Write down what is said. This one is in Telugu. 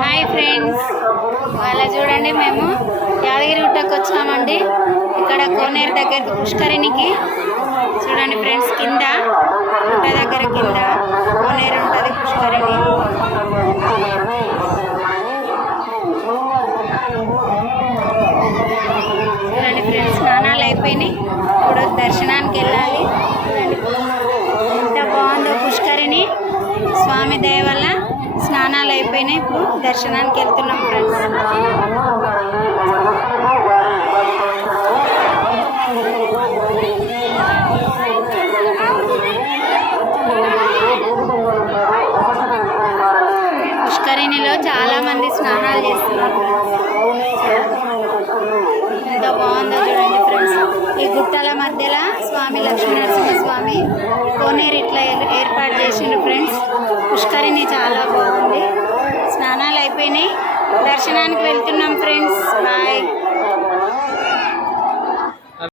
హాయ్ ఫ్రెండ్స్, వాళ్ళ చూడండి మేము యాదగిరిగుట్టకు వచ్చామండి. ఇక్కడ కోనేరు దగ్గర పుష్కరిణికి చూడండి ఫ్రెండ్స్, కింద గుట్ట దగ్గర కింద కోనేరు ఉంటుంది పుష్కరిణి. చూడండి ఫ్రెండ్స్, స్నానాలు అయిపోయినాయి, ఇప్పుడు దర్శనానికి వెళ్ళాలి. ఎంత బాగుందో పుష్కరిణి, స్వామి దయ వల్ల స్నానాలు అయిపోయినాయి, ఇప్పుడు దర్శనానికి వెళ్తున్నాం ఫ్రెండ్స్. పుష్కరిణిలో చాలా మంది స్నానాలు చేస్తున్నారు. ఎంత బాగుందో చూడండి ఫ్రెండ్స్. ఈ గుట్టల మధ్యలో స్వామి లక్ష్మీనరసింహస్వామి కోనేరు ఇట్లా ఏర్పాటు చేసిండు ఫ్రెండ్స్. పుష్కరిణి చాలా బాగుంది. స్నానాలు అయిపోయినాయి, దర్శనానికి వెళ్తున్నాం ఫ్రెండ్స్. బాయ్.